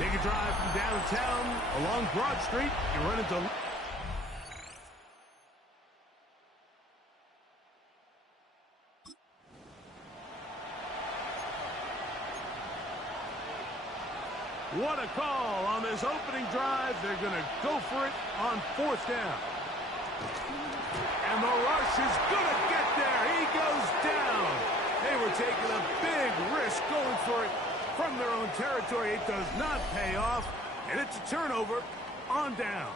Take a drive from downtown along Broad Street. You run into... What a call on this opening drive. They're going to go for it on 4th down. And the rush is going to get there. He goes down. They were taking a big risk going for it from their own territory. It does not pay off, and it's a turnover on down.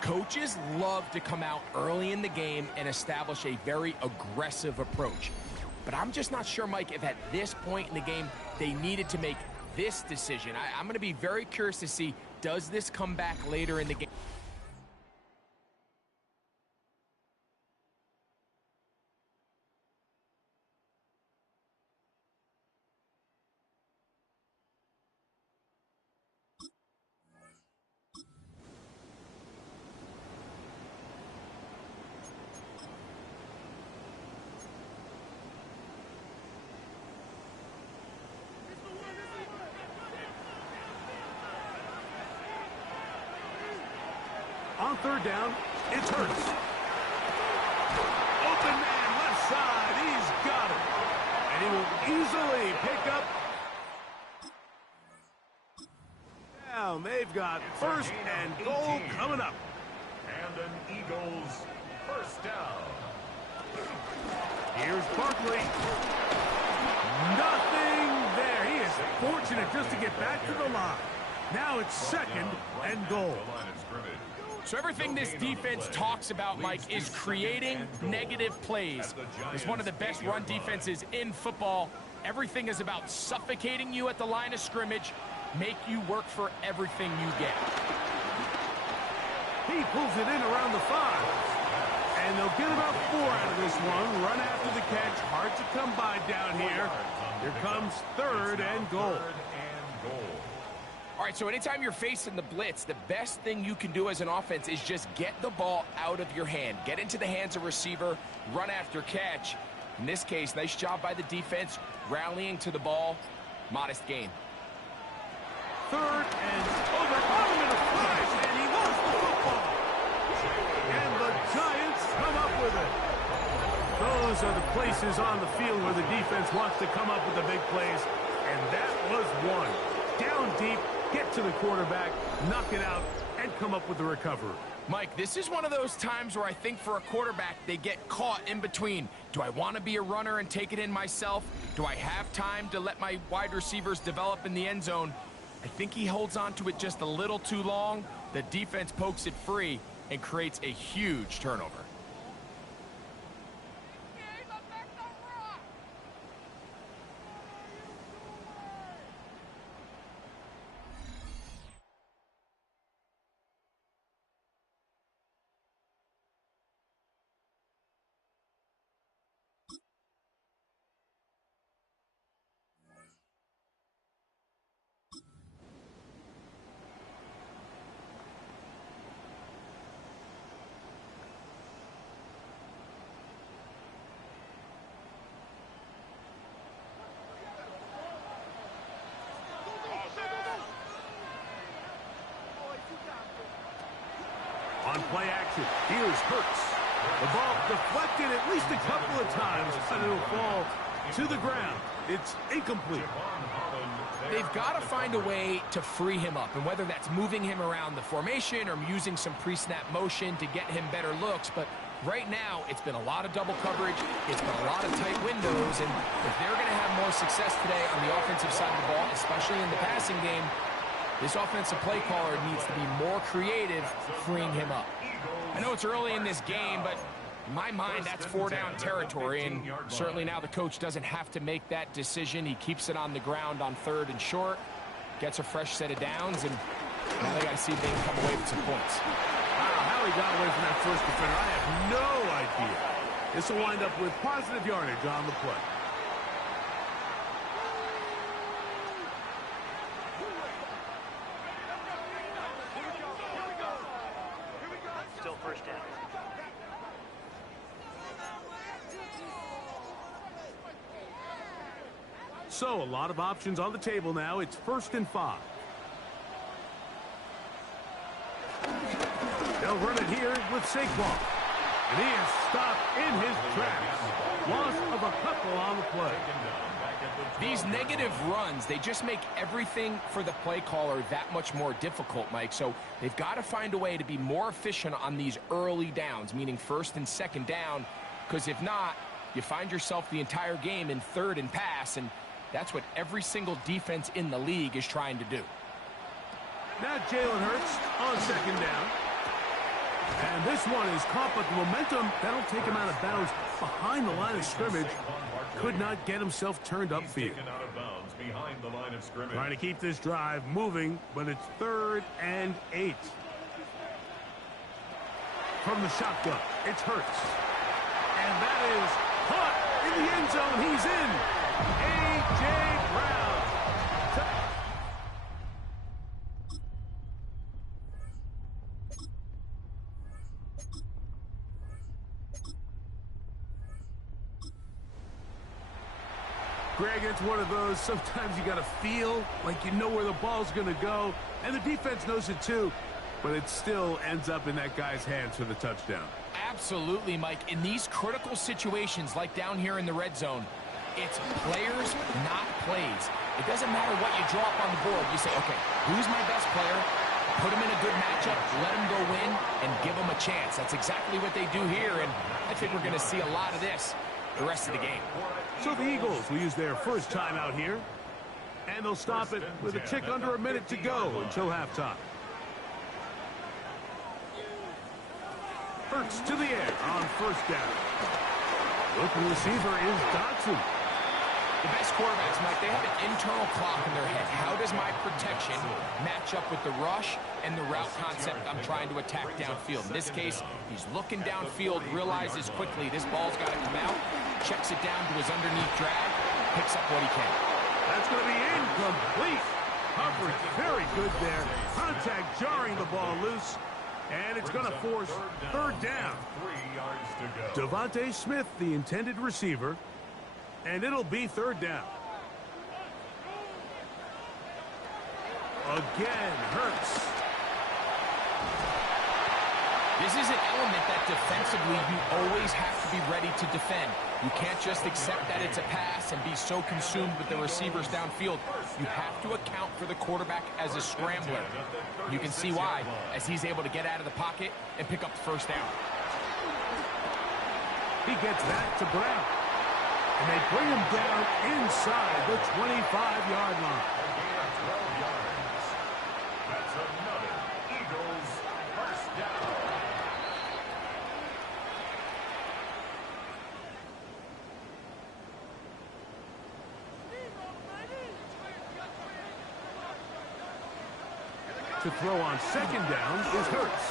Coaches love to come out early in the game and establish a very aggressive approach. But I'm just not sure, Mike, if at this point in the game they needed to make this decision. I'm going to be very curious to see, does this come back later in the game? On 3rd down, it's Hurts. Open man, left side. He's got it. And he will easily pick up. Down, they've got 1st and goal coming up. And an Eagles 1st down. Here's Barkley. Nothing there. He is fortunate just to get back to the line. Now it's 2nd and goal. So everything this defense talks about, Mike, is creating negative plays. It's one of the best run defenses in football. Everything is about suffocating you at the line of scrimmage, make you work for everything you get. He pulls it in around the 5. And they'll get about 4 out of this one. Run after the catch. Hard to come by down here. Here comes 3rd and goal. All right, so anytime you're facing the blitz, the best thing you can do as an offense is just get the ball out of your hand. Get into the hands of receiver, run after catch. In this case, nice job by the defense, rallying to the ball. Modest gain. 3rd and over. Bottom and a flash, and he lost the football. And the Giants come up with it. Those are the places on the field where the defense wants to come up with the big plays. And that was one. Down deep, get to the quarterback, knock it out, and come up with the recovery. Mike, this is one of those times where I think for a quarterback, they get caught in between. Do I want to be a runner and take it in myself? Do I have time to let my wide receivers develop in the end zone? I think he holds on to it just a little too long. The defense pokes it free and creates a huge turnover. On play action, here's Hurts. The ball deflected at least a couple of times, and it'll fall to the ground. It's incomplete. They've got to find a way to free him up, and whether that's moving him around the formation or using some pre-snap motion to get him better looks, but right now it's been a lot of double coverage, it's been a lot of tight windows, and if they're going to have more success today on the offensive side of the ball, especially in the passing game, this offensive play caller needs to be more creative freeing him up. I know it's early in this game, but in my mind, that's 4-down territory, and certainly now the coach doesn't have to make that decision. He keeps it on the ground on 3rd and short, gets a fresh set of downs, and now they got to see if they can come away with some points. Wow, how he got away from that first defender, I have no idea. This will wind up with positive yardage on the play. Still 1st down. So, a lot of options on the table now. It's 1st and 5. They'll run it here with Saquon. And he is stopped in his tracks. Loss of a couple on the play. These negative runs, they just make everything for the play caller that much more difficult, Mike. So they've got to find a way to be more efficient on these early downs, meaning 1st and 2nd down, because if not, you find yourself the entire game in 3rd and pass, and that's what every single defense in the league is trying to do. Now Jalen Hurts on 2nd down. And this one is caught, but the momentum, that'll take him out of bounds behind the line of scrimmage. Could not get himself turned upfield. Trying to keep this drive moving, but it's 3rd and 8. From the shotgun, it's Hurts. And that is caught in the end zone. He's in. A.J. Brown. Greg, it's one of those, sometimes you got to feel like you know where the ball's going to go, and the defense knows it too, but it still ends up in that guy's hands for the touchdown. Absolutely, Mike. In these critical situations, like down here in the red zone, it's players, not plays. It doesn't matter what you draw up on the board. You say, okay, who's my best player? Put him in a good matchup, let him go win, and give him a chance. That's exactly what they do here, and I think we're going to see a lot of this the rest of the game. So the Eagles will use their first time out here, and they'll stop it with a tick under a minute to go until halftime. Hurts to the air on 1st down. Looking receiver is Dodson. The best quarterbacks, Mike, they have an internal clock in their head. How does my protection match up with the rush and the route concept I'm trying to attack downfield? In this case, he's looking downfield, realizes quickly this ball's got to come out, checks it down to his underneath drag, picks up what he can. That's going to be incomplete. Coverage very good there. Contact jarring the ball loose. And it's going to force 3rd down. Devontae Smith, the intended receiver. And it'll be 3rd down. Again, Hurts. This is an element that defensively you always have to be ready to defend. You can't just accept that it's a pass and be so consumed with the receivers downfield. You have to account for the quarterback as a scrambler. You can see why, as he's able to get out of the pocket and pick up the 1st down. He gets that to Brown. And they bring him down inside the 25-yard line. That's another Eagles 1st down. To throw on 2nd down is Hurts.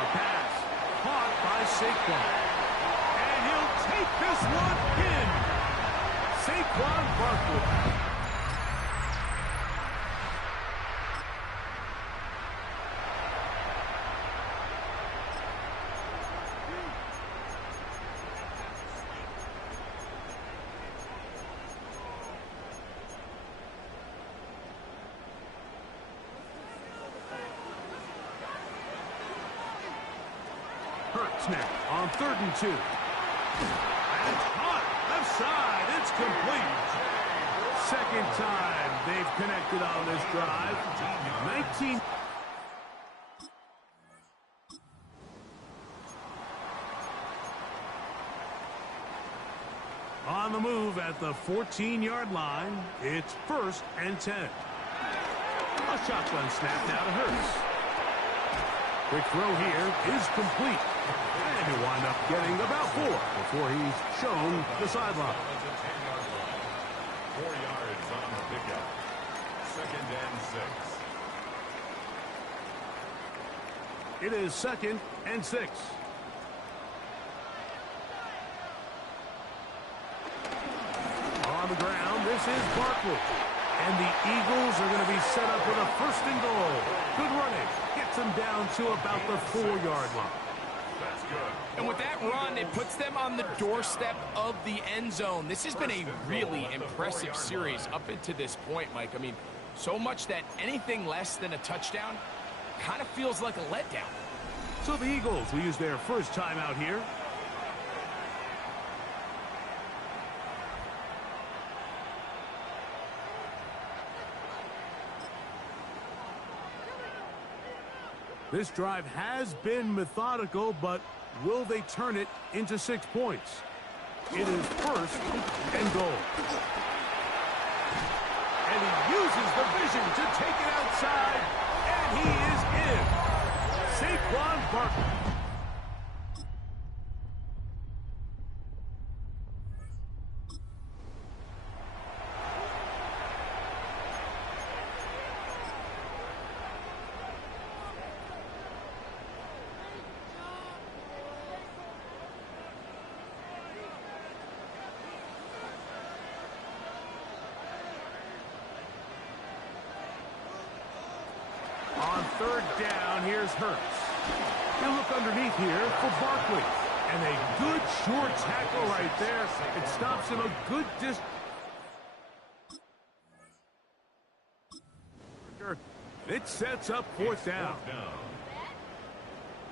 A pass caught by Saquon. And he'll take this one in. Saquon Barkley. Hurts now on 3rd and 2. And it's caught. Left side. It's complete. 2nd time they've connected on this drive. 19. On the move at the 14-yard line. It's 1st and 10. A shotgun snap now to Hurts. Quick throw here is complete. And he'll wind up getting about 4 before he's shown the sideline. 4 yards on the pickup. 2nd and 6. It is 2nd and 6. On the ground, this is Barkley. And the Eagles are going to be set up with a 1st and goal. Good running. Gets them down to about the 4-yard line. That's good. And with that run, it puts them on the doorstep of the end zone. This has been a really impressive series up into this point, Mike. I mean, so much that anything less than a touchdown kind of feels like a letdown. So the Eagles will use their first timeout here. This drive has been methodical, but will they turn it into 6 points? It is first and goal. And he uses the vision to take it outside, and he is in. Saquon Barkley. On third down, here's Hurts. He'll look underneath here for Barkley. And a good short tackle right there. It stops him a good distance. It sets up fourth down.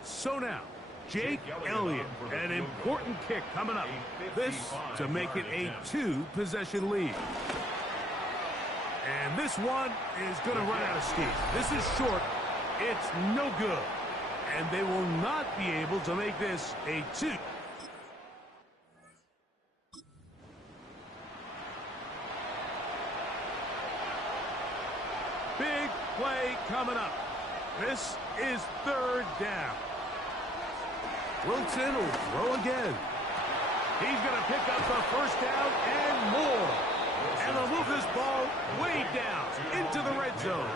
So now, Jake Elliott, an important kick coming up. This to make it a 2-possession lead. And this one is going to run out of steam. This is short. It's no good. And they will not be able to make this a 2. Big play coming up. This is third down. Wilson will throw again. He's going to pick up the first down and more. And they'll move this ball way down into the red zone.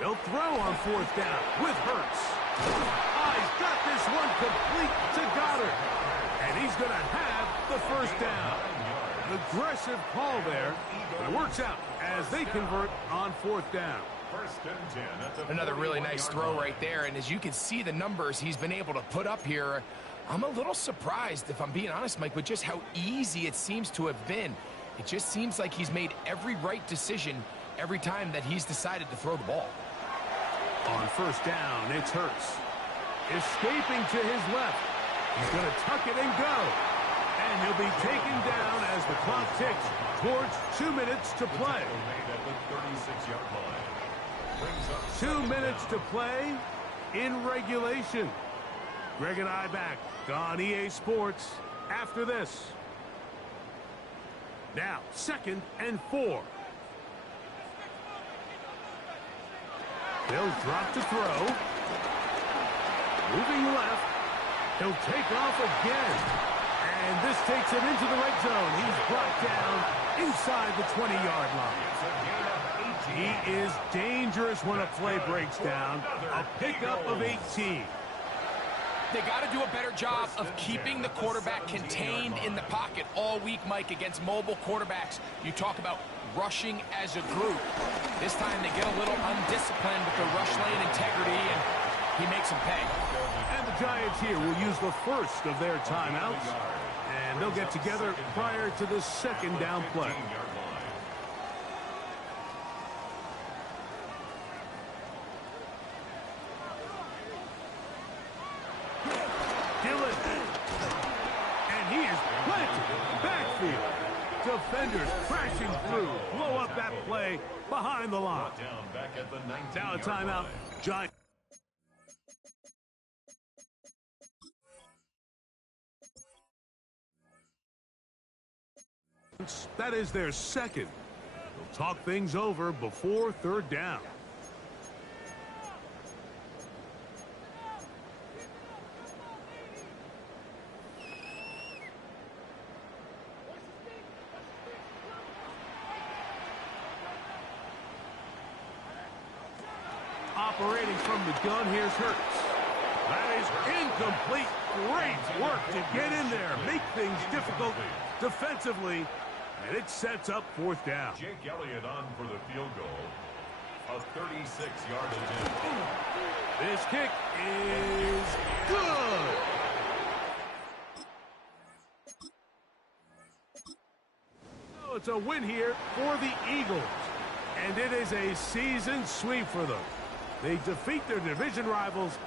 They'll throw on fourth down with Hurts. He's got this one complete to Goddard. And he's going to have the first down. Aggressive call there, but it works out as they convert on fourth down. Another really nice throw right there, and as you can see the numbers he's been able to put up here, I'm a little surprised, if I'm being honest, Mike, with just how easy it seems to have been. It just seems like he's made every right decision every time that he's decided to throw the ball. On first down, it's Hurts. Escaping to his left. He's going to tuck it and go. And he'll be taken down as the clock ticks towards 2 minutes to play. 2 minutes to play in regulation. Greg and I back on EA Sports after this. Now, 2nd and 4. They'll drop to throw. Moving left. He'll take off again. And this takes him into the red zone. He's brought down inside the 20-yard line. He is dangerous when a play breaks down. A pickup of 18. They got to do a better job of keeping the quarterback contained in the pocket all week, Mike, against mobile quarterbacks. You talk about rushing as a group. This time they get a little undisciplined with their rush lane integrity, and he makes them pay. And the Giants here will use the first of their timeouts, and they'll get together prior to the 2nd down play. Defenders crashing through, blow up that play behind the line. Now a timeout. Giants. That is their 2nd. They'll talk things over before 3rd down. Operating from the gun, here's Hurts. That is incomplete. Great work to get in there, make things difficult defensively, and it sets up fourth down. Jake Elliott on for the field goal. A 36-yard attempt. This kick is good. So it's a win here for the Eagles, and it is a season sweep for them. They defeat their division rivals